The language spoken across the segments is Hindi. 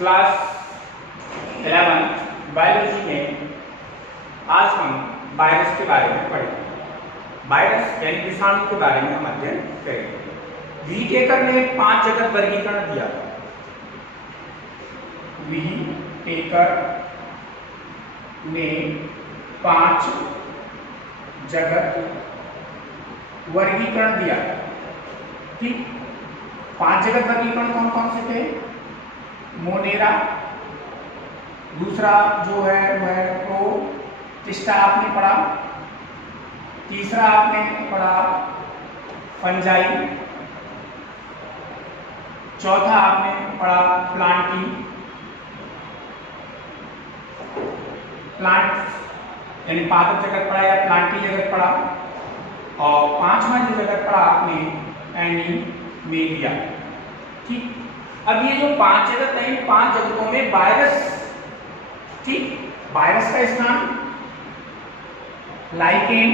क्लास 11 बायोलॉजी में आज हम वायरस के बारे में पढ़ेंगे। वायरस यानी विषाणु के बारे में हम अध्ययन करेंगे। व्हीटेकर ने 5 जगत वर्गीकरण दिया था। व्हीटेकर ने 5 जगत वर्गीकरण दिया। ठीक, 5 जगत वर्गीकरण कौन कौन से थे? मोनेरा, दूसरा जो है वह प्रोटिस्टा आपने पढ़ा, तीसरा आपने पढ़ा फंजाई, चौथा आपने पढ़ा प्लांट यानी पादप जगत पढ़ा या प्लांटी जगत पढ़ा, और 5वां जो जगत पढ़ा आपने एनिमेलिया। ठीक, अब ये जो 5 जगत है, 5 जगतों में वायरस, ठीक, वायरस का स्थान लाइकेन,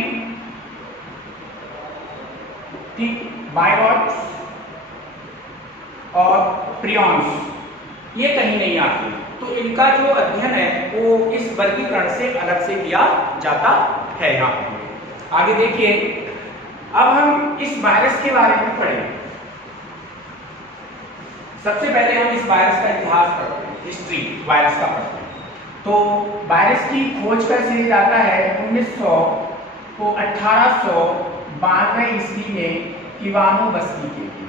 ठीक, बायोट्स और प्रियॉन्स, ये कहीं नहीं आते। तो इनका जो अध्ययन है वो इस वर्गीकरण से अलग से किया जाता है। यहाँ पे आगे देखिए, अब हम इस वायरस के बारे में पढ़ेंगे। सबसे पहले हम इस वायरस का इतिहास पढ़ते हैं, हिस्ट्री वायरस का पढ़ते हैं। तो वायरस की खोज का श्रेय जाता है 1892 ईस्वी में इवानोवस्की के लिए।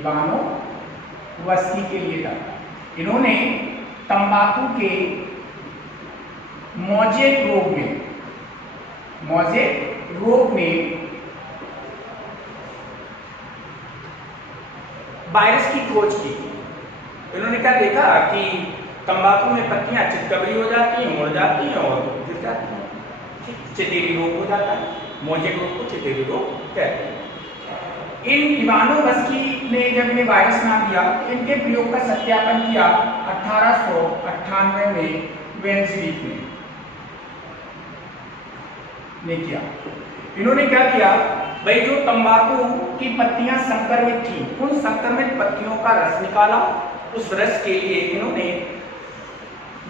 इवानोवस्की के लिए जाता है। इन्होंने तंबाकू के मोज़ेक रोग में वायरस की खोज की। इन्होंने क्या देखा कि तंबाकू में पत्तियां चितकबरी हो जाती हैं, मुड़ जाती हैं और गिर जाती हैं। चितेरी रोग हो जाता है। मोज़ेक रोग को चितेरी रोग कहते हैं। इन इवानोवस्की ने जब ये वायरस नाम दिया, इनके प्रयोग का सत्यापन किया 1898 में वेंसवीक ने किया। इन्होंने क्या किया भाई, जो तंबाकू की पत्तियां संक्रमित थी, उन संक्रमित पत्तियों का रस निकाला। उस रस के लिए इन्होंने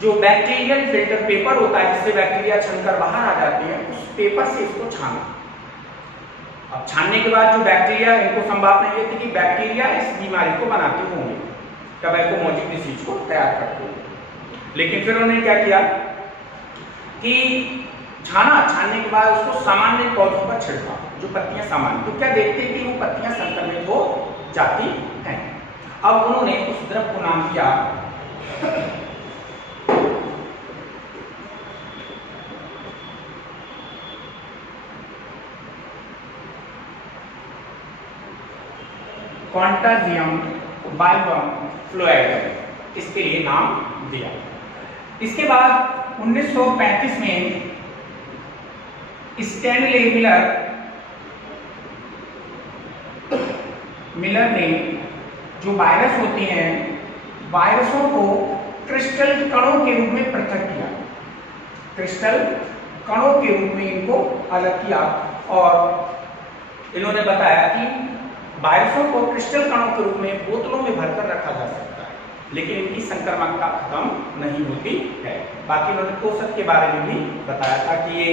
जो बैक्टीरियल फिल्टर पेपर होता है जिससे बैक्टीरिया छनकर बाहर आ जाती है, उस पेपर से इसको छाना। अब छानने के बाद जो बैक्टीरिया, इनको संभावना ये थी कि बैक्टीरिया इस बीमारी को बनाते होंगे, टबैकोमोजिक डिसीज को तैयार करते होंगे। लेकिन फिर उन्होंने क्या किया कि छानने के बाद उसको सामान्य पौधों पर छिड़का, जो पत्तियां सामान्य, तो क्या देखते हैं कि वो पत्तियां संक्रमित हो जाती हैं। अब उन्होंने उस द्रव को नाम दिया क्वांटाजियम बाइवम फ्लोएडम, इसके लिए नाम दिया। इसके बाद 1935 में स्टैनले मिलर ने जो वायरस होते हैं, वायरसों को क्रिस्टल कणों के रूप में पृथक किया। क्रिस्टल कणों के रूप में इनको अलग किया और इन्होंने बताया कि वायरसों को क्रिस्टल कणों के रूप में बोतलों में भरकर रखा जा सकता है, लेकिन इनकी संक्रमणता खत्म नहीं होती है। बाकी उन्होंने पोषक के बारे में भी बताया था कि ये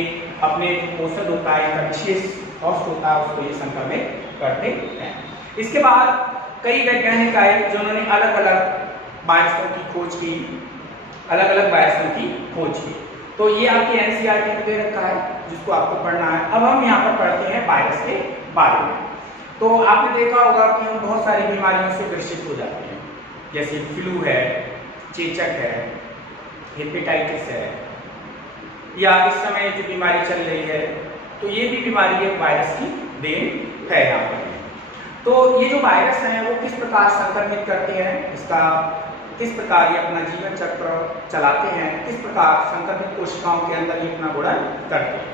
अपने पोषक होता है, एक अच्छे होस्ट होता है, उसको ये संक्रमित करते हैं। इसके बाद कई वैज्ञानिक आए जिन्होंने अलग अलग वायरसों की खोज की, अलग अलग वायरसों की खोज की। तो ये आपकी एनसीईआरटी में दे रखा है, जिसको आपको पढ़ना है। अब हम यहाँ पर पढ़ते हैं वायरस के बारे में। तो आपने देखा होगा कि हम बहुत सारी बीमारियों से ग्रसित हो जाते हैं, जैसे फ्लू है, चेचक है, हेपेटाइटिस है, या इस समय जो बीमारी चल रही है, तो ये भी बीमारी एक वायरस की देन है यहाँ पर। तो ये जो वायरस हैं वो किस प्रकार संक्रमित करते हैं, इसका किस प्रकार ये अपना जीवन चक्र चलाते हैं, किस प्रकार संक्रमित कोशिकाओं के अंदर ये अपना गुणन करते हैं।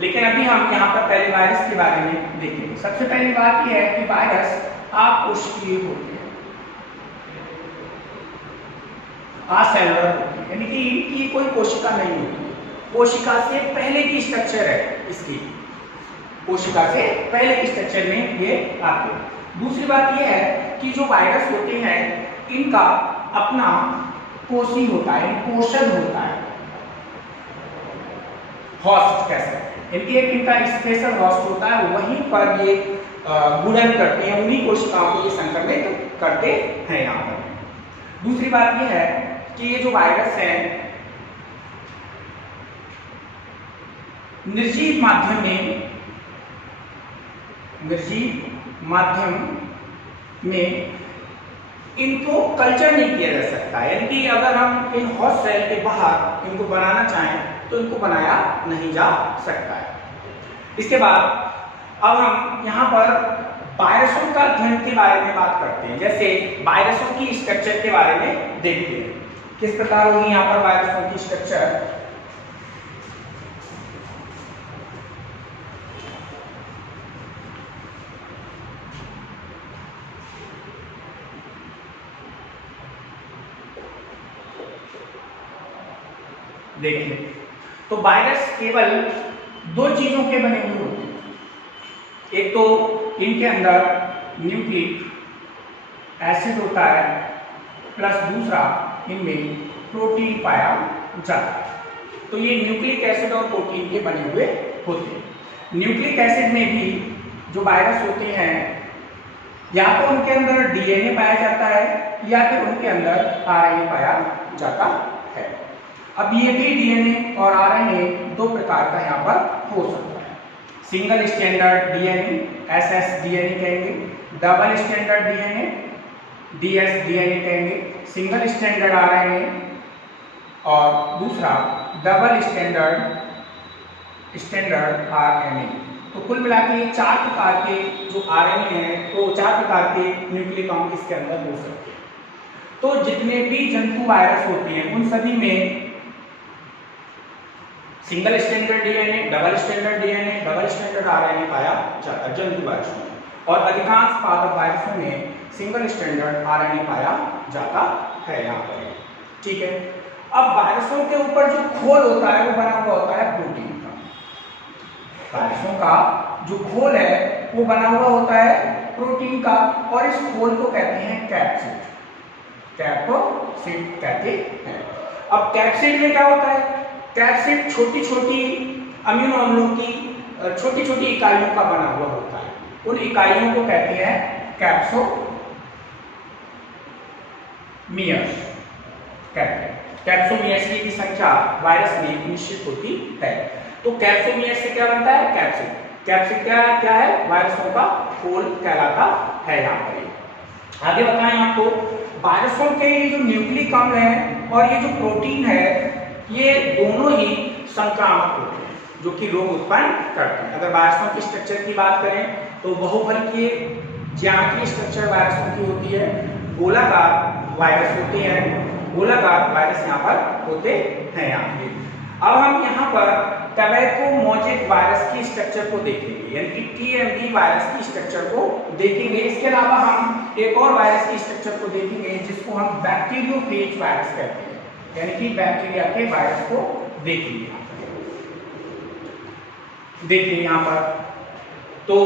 लेकिन अभी हम यहाँ पर पहले वायरस के बारे में देखेंगे। सबसे पहली बात यह है कि वायरस अकोशिकीय होते हैं, असेलुलर होते हैं, यानी कि इनकी कोई कोशिका नहीं होती। कोशिका से पहले की स्ट्रक्चर है इसकी, कोशिका से पहले की स्ट्रक्चर में ये आते हैं। दूसरी बात यह है कि जो वायरस होते हैं इनका अपना पोषी होता है, पोषण होता है, होस्ट कह सकते हैं। इनकी एक इनका स्पेशल होस्ट होता है, वहीं पर ये गुणन करते हैं, उन्हीं कोशिकाओं को ये संक्रमित करते हैं यहाँ पर। दूसरी बात ये है कि ये जो वायरस है निर्जीव माध्यम में इनको कल्चर नहीं किया जा सकता, यानी कि अगर हम इन होस्ट सेल के बाहर इनको बनाना चाहें तो इनको बनाया नहीं जा सकता है। इसके बाद अब हम यहाँ पर वायरसों का अध्ययन के बारे में बात करते हैं, जैसे वायरसों की स्ट्रक्चर के बारे में देखते हैं किस प्रकार होगी यहाँ पर वायरसों की स्ट्रक्चर। देखिए, तो वायरस केवल दो चीजों के बने हुए होते हैं। एक तो इनके अंदर न्यूक्लिक एसिड होता है, प्लस दूसरा इनमें प्रोटीन पाया जाता है। तो ये न्यूक्लिक एसिड और प्रोटीन के बने हुए होते हैं। न्यूक्लिक एसिड में भी जो वायरस होते हैं या तो उनके अंदर डीएनए पाया जाता है या फिर उनके अंदर आरएनए पाया जाता है। अब ये भी डीएनए और आरएनए दो प्रकार का यहाँ पर हो सकता है। Single standard DNA SS DNA कहेंगे, double standard DNA DS DNA कहेंगे, सिंगल स्टैंडर्ड आरएनए और दूसरा डबल स्टैंडर्ड आरएनए। तो कुल मिला के ये चार प्रकार के जो आरएनए हैं, तो चार प्रकार के न्यूक्लिक अम्ल इसके अंदर हो सकते हैं। तो जितने भी जंतु वायरस होते हैं उन सभी में single standard DNA, double standard DNA, double standard RNA पाया जाता है जंतु वायरसों में, और अधिकांश पादप वायरसों में सिंगल स्टैंडर्ड आरएनए पाया जाता है यहाँ पर। ठीक है, अब वायरसों के ऊपर जो खोल होता है वो बना हुआ होता है प्रोटीन का। वायरसों का जो खोल है वो बना हुआ होता है प्रोटीन का, और इस खोल को कहते हैं कैप्सिड। कैप्सिड कहते हैं। अब कैप्सिड में क्या होता है? कैप्सिड छोटी छोटी अमीनो अम्लों की छोटी छोटी इकाइयों का बना हुआ होता है। उन इकाइयों को कहते हैं कैप्सोमियर्स कहते हैं। कैप्सोमियर्स की संख्या वायरस में निश्चित होती है। तो कैप्सोमियर्स से क्या बनता है? कैप्सिड। कैप्सिड क्या है? वायरसों का खोल कहलाता है यहाँ पर। आगे बताएं आपको, वायरसों के ये जो न्यूक्लिक अम्ल है और ये जो प्रोटीन है, ये दोनों ही संक्रामक होते हैं जो कि रोग उत्पन्न करते हैं। अगर वायरसों की स्ट्रक्चर की बात करें तो बहुफलकीय ज्यामितीय स्ट्रक्चर वायरसों की होती है। गोलाकार वायरस होते हैं, गोलाकार वायरस यहाँ पर होते हैं यहाँ पे। अब हम यहाँ पर टबैको मोजेक वायरस की स्ट्रक्चर को देखेंगे, यानी कि टीएमडी वायरस की स्ट्रक्चर को देखेंगे। इसके अलावा हम एक और वायरस की स्ट्रक्चर को देखेंगे जिसको हम बैक्टीरियोफेज वायरस कहते हैं, यानी कि बैक्टीरिया के वायरस को देखेंगे। देखिए यहाँ पर, तो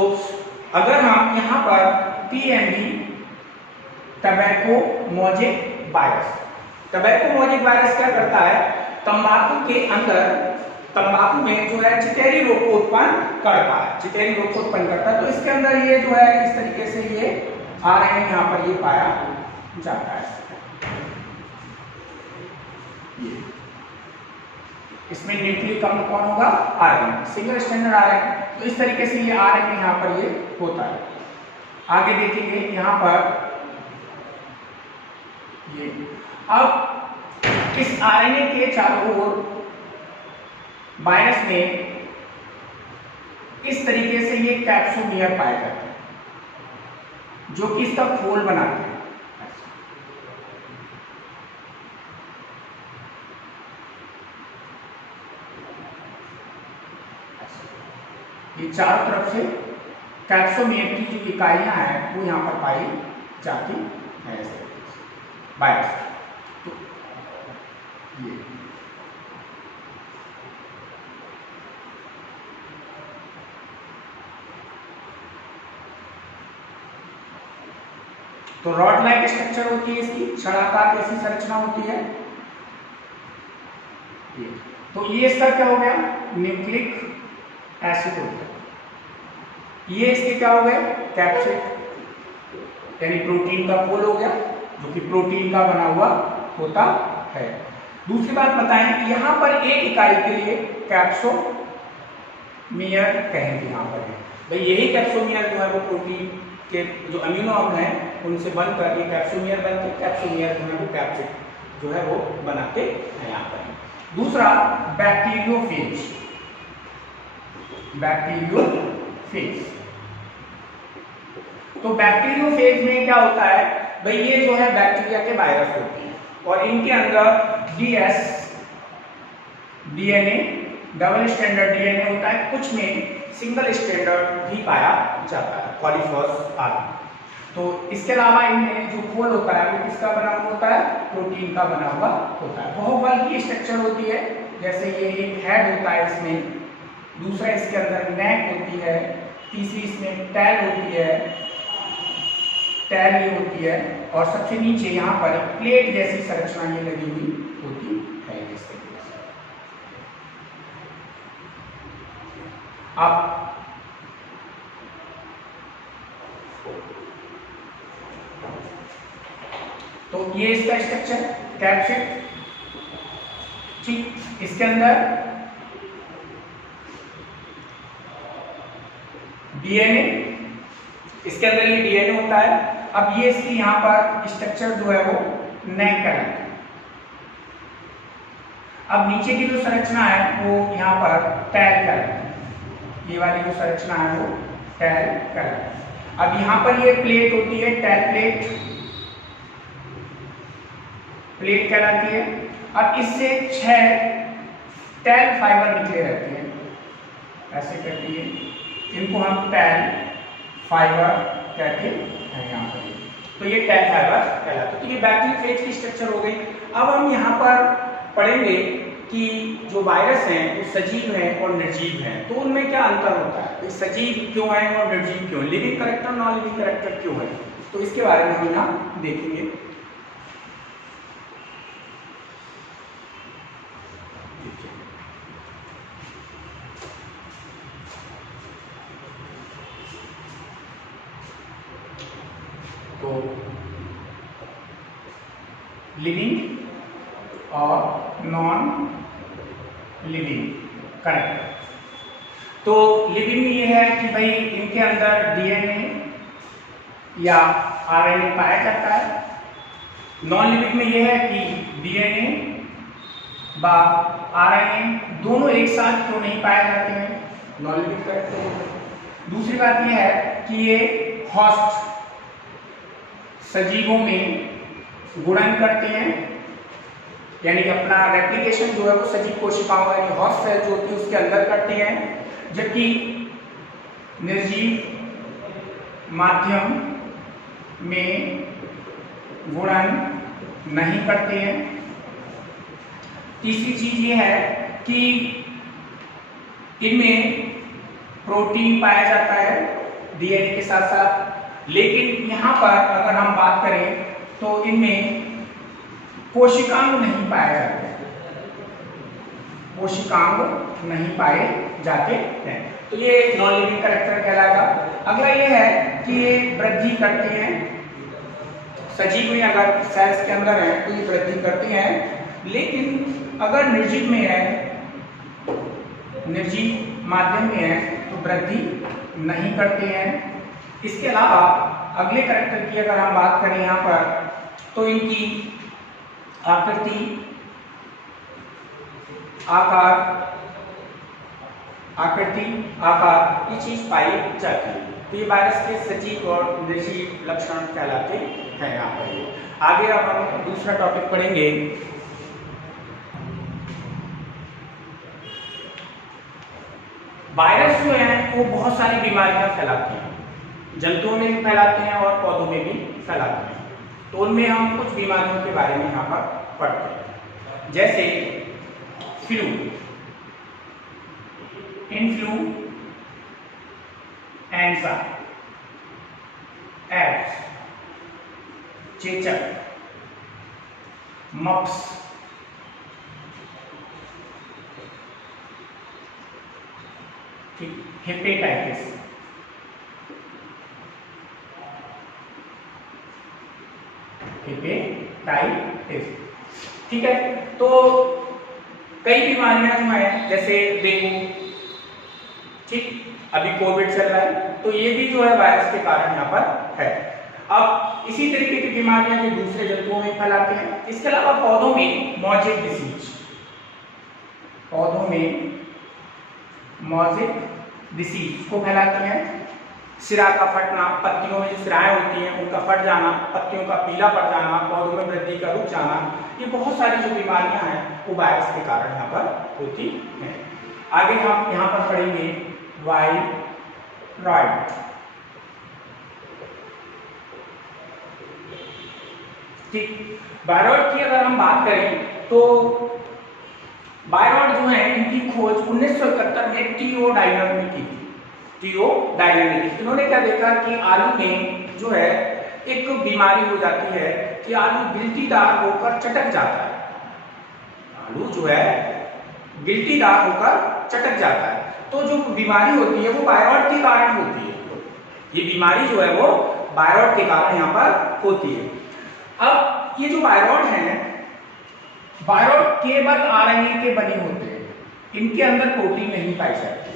अगर हम यहाँ पर TMD tobacco mosaic virus, tobacco mosaic virus क्या करता है? तंबाकू के अंदर, तंबाकू में जो है चितेरी रोग को उत्पन्न करता है, चितेरी रोग को उत्पन्न करता है। तो इसके अंदर ये जो है इस तरीके से ये आरएनए यहाँ पर ये पाया जाता है। इसमें न्यूक्लिक अम्ल कौन होगा? RNA, single standard RNA. तो इस तरीके से ये आरएनए यहाँ पर ये होता है। आगे देखेंगे यहाँ पर ये, अब इस आरएनए के चारों ओर वायरस में इस तरीके से ये कैप्सोमियर पाए जाते हैं जो कि इसका खोल बनाते हैं। ये चारों तरफ से कैप्सोमियर की जो इकाइयां हैं वो यहाँ पर पाई जाती हैं वायरस। तो ये तो रॉड लाइक स्ट्रक्चर होती है इसकी, छड़ाकार जैसी संरचना होती है। तो ये इसका क्या हो गया, न्यूक्लिक एसिड हो गया। ये इसके क्या हो गए, कैप्सिड यानी प्रोटीन का पोल हो गया, जो कि प्रोटीन का बना हुआ होता है। दूसरी बात बताएं, यहां पर एक इकाई के लिए कैप्सोमियर कहेंगे यहां पर भाई, यही कैप्सोमियर जो है वो प्रोटीन के जो अमीनो अम्ल हैं उनसे बनकर ये कैप्सोमियर बनते, कैप्सोमियर जो है वो कैप्सिड जो है वो बनाते हैं यहाँ पर। दूसरा बैक्टीरियोफेज, बैक्टीरियोफेज। तो बैक्टीरियोफेज में क्या होता है भाई, ये जो है बैक्टीरिया के वायरस होते हैं और इनके अंदर डीएनए डबल स्टैंडर्ड डीएनए होता है, कुछ में सिंगल स्टैंडर्ड भी पाया जाता है, पॉलीफॉस आदि। तो इसके अलावा इनमें जो खोल होता है वो किसका बना हुआ होता है, प्रोटीन का बना हुआ होता है। बहुबल की स्ट्रक्चर होती है, जैसे ये एक हेड होता है इसमें, दूसरा इसके अंदर नेक होती है, तीसरी इसमें टैल होती है, टैल ये होती है, और सबसे नीचे यहाँ पर प्लेट जैसी संरचना ये लगी हुई होती है। जैसे अब तो ये इसका स्ट्रक्चर कैप्सिड, ठीक, इसके अंदर डीएनए, इसके अंदर ये डीएनए होता है। अब ये इसकी यहाँ पर स्ट्रक्चर जो है वो नेक कहलाता है। अब नीचे की जो संरचना है वो यहाँ पर टैल कहलाती है, ये वाली जो संरचना है वो टैल कहलाती है। अब यहाँ पर ये प्लेट होती है, टैल प्लेट, प्लेट कहलाती है। अब इससे 6 टैल फाइबर निकले रहते हैं, ऐसे करती है, इनको हम टैल फाइबर कहते हैं यहाँ पर। तो ये टैल फाइबर कहलाता है। तो ये बैक्टीरियोफेज की स्ट्रक्चर हो गई। अब हम यहाँ पर पढ़ेंगे कि जो वायरस हैं वो सजीव हैं और निर्जीव हैं, तो उनमें क्या अंतर होता है, सजीव क्यों है और निर्जीव क्यों, living character non living character क्यों है, तो इसके बारे में हम यहाँ देखेंगे। तो लिविंग और नॉन लिविंग कैरेक्टर। तो लिविंग में ये है कि भाई इनके अंदर डीएनए या आरएनए पाया जाता है। नॉन लिविंग में ये है कि डीएनए व आरएनए दोनों एक साथ क्यों नहीं पाए जाते हैं, नॉन लिविंग कैरेक्टर। दूसरी बात यह है कि ये होस्ट सजीवों में गुणन करते हैं, यानी कि अपना रेप्लिकेशन जो है वो सजीव कोशिकाओं यानी होस्ट सेल जो होती है उसके अंदर करते हैं, जबकि निर्जीव माध्यम में गुणन नहीं करते हैं। तीसरी चीज ये है कि इनमें प्रोटीन पाया जाता है डीएनए के साथ साथ, लेकिन यहाँ पर अगर हम बात करें तो इनमें कोशिकांग नहीं पाए जाते, कोशिकांग नहीं पाए जाते हैं। तो ये नॉन लिविंग कैरेक्टर कहलाएगा। अगला ये है कि ये वृद्धि करते हैं, सजीव में अगर सेल्स के अंदर है तो ये वृद्धि करते हैं, लेकिन अगर निर्जीव में है, निर्जीव माध्यम में है तो वृद्धि नहीं करते हैं। इसके अलावा अगले कैरेक्टर की अगर हम बात करें यहाँ पर तो इनकी आकृति, आकार, आकृति, आकार ये चीज पाई जाती है। तो ये वायरस के सजीव और निर्जीव लक्षण कहलाते हैं यहाँ पर। आगे अब हम दूसरा टॉपिक पढ़ेंगे, वायरस जो है वो बहुत सारी बीमारियां फैलाते हैं, जंतुओं में भी फैलाते हैं और पौधों में भी फैलाते हैं। तो उनमें हम कुछ बीमारियों के बारे में यहाँ पर पढ़ते हैं, जैसे फ्लू, इन्फ्लुएंजा, एड्स, चेचक, मप्स, ठीक, हेपेटाइटिस, हेपेटाइटिस, ठीक है। तो कई बीमारियां जो है जैसे डेंगू, ठीक, अभी कोविड चल रहा है, तो ये भी जो है वायरस के कारण यहाँ पर है। अब इसी तरीके की बीमारियां जो दूसरे जंतुओं में फैलाते हैं। इसके अलावा पौधों में मोजेक डिसीज, पौधों में मोजेक डिसीज को फैलाते हैं। सिरा का फटना, पत्तियों में जो सिराएं होती हैं उनका फट जाना, पत्तियों का पीला पड़ जाना, पौधों में वृद्धि का रुक जाना, ये बहुत सारी जो बीमारियां हैं वो वायरस के कारण यहाँ पर होती हैं। आगे हम यहाँ पर पढ़ेंगे वायरॉइड, ठीक। वायरॉइड की अगर हम बात करें तो वायरॉइड जो है इनकी खोज 1971 में टीओ डायनर ने की थी। टीओ डायनर ने की। इन्होंने क्या देखा कि आलू में जो है एक बीमारी हो जाती है कि आलू गिल्टीदार होकर चटक जाता है। आलू जो है गिल्टीदार होकर चटक जाता है। तो जो बीमारी होती है वो वायरॉइड के कारण होती है। ये बीमारी जो है वो वायरॉइड के कारण यहाँ पर होती है। अब ये जो वायरॉइड है, वायरॉइड केवल आरएनए के बने होते हैं, इनके अंदर प्रोटीन नहीं पाई जाती,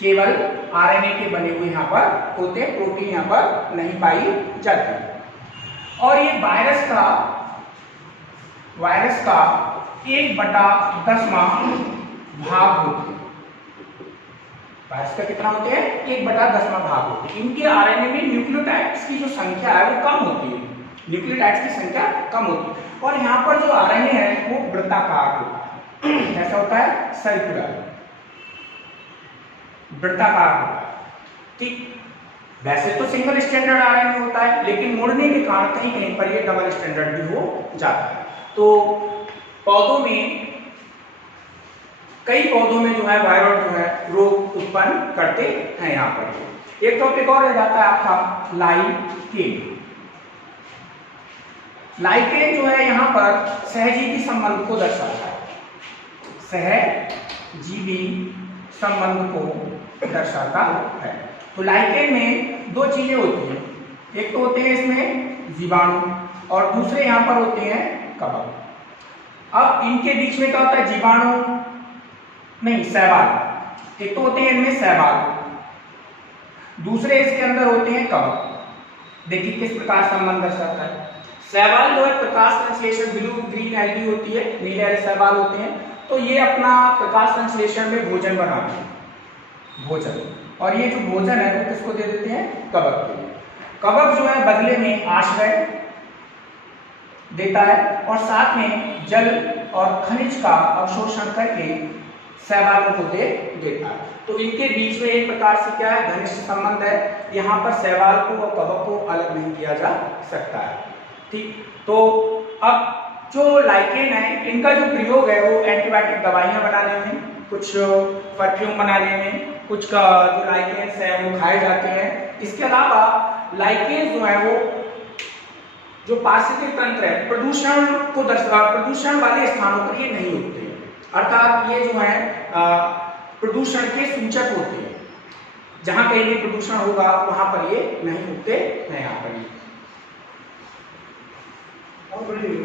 केवल आरएनए के बने हुए यहाँ पर होते हैं, प्रोटीन यहाँ पर नहीं पाई जाती। और ये वायरस का 1/10वां भाग होते हैं। वायरस का कितना होते हैं? 1/10वां भाग होते हैं। इनके आरएनए में न्यूक्लियोटाइड्स की जो संख्या है वो कम होती है, न्यूक्लियोटाइड्स की संख्या कम होती है। और यहाँ पर जो आरएनए है वो वृत्ताकार होता है। ऐसा होता है, सर्कुलर, वृत्ताकार होता है, ठीक। वैसे तो सिंगल स्टैंडर्ड आरएनए होता है, लेकिन मुड़ने के कारण कहीं कहीं पर ये डबल स्टैंडर्ड भी हो जाता है। तो पौधों में, कई पौधों में जो है वायरॉइड जो है रोग उत्पन्न करते हैं। यहाँ पर एक टॉपिक और रह जाता है आपका लाइकेन। लाइकेन जो है यहाँ पर सहजीवी संबंध को दर्शाता है, सहजीवी संबंध को दर्शाता है। तो लाइकेन में दो चीजें होती हैं, एक तो होते हैं इसमें जीवाणु और दूसरे यहाँ पर होते हैं कवक। अब इनके बीच में क्या होता है? जीवाणु नहीं, शैवाल। एक तो होते हैं इनमें शैवाल, दूसरे इसके अंदर होते हैं कवक। देखिए किस प्रकार संबंध दर्शाता है। शैवाल जो है प्रकाश संश्लेषण, ब्लू ग्रीन एलगी होती है, नीले हरे शैवाल होते हैं, तो ये अपना प्रकाश संश्लेषण में भोजन बनाते हैं, भोजन। और ये जो भोजन है वो किसको दे देते हैं? कवक को। कवक जो है बदले में आश्रय देता है और साथ में जल और खनिज का अवशोषण करके शैवालों को दे देता है। तो इनके बीच में एक प्रकार से क्या है? घनिष्ठ संबंध है। यहाँ पर शैवाल को और कवक को अलग नहीं किया जा सकता है, ठीक। तो अब जो लाइकेन है, इनका जो प्रयोग है वो एंटीबायोटिक दवाइयां बनाने में, कुछ परफ्यूम बनाने में, कुछ का जो लाइकेन्स है वो खाए जाते हैं। इसके अलावा लाइकेन जो है वो जो पारिस्थितिक तंत्र है, प्रदूषण को प्रदूषण वाले स्थानों पर ये नहीं होते हैं, अर्थात ये जो है प्रदूषण के सूचक होते हैं। जहां कहीं भी प्रदूषण होगा वहां पर ये नहीं होते हैं। यहाँ पर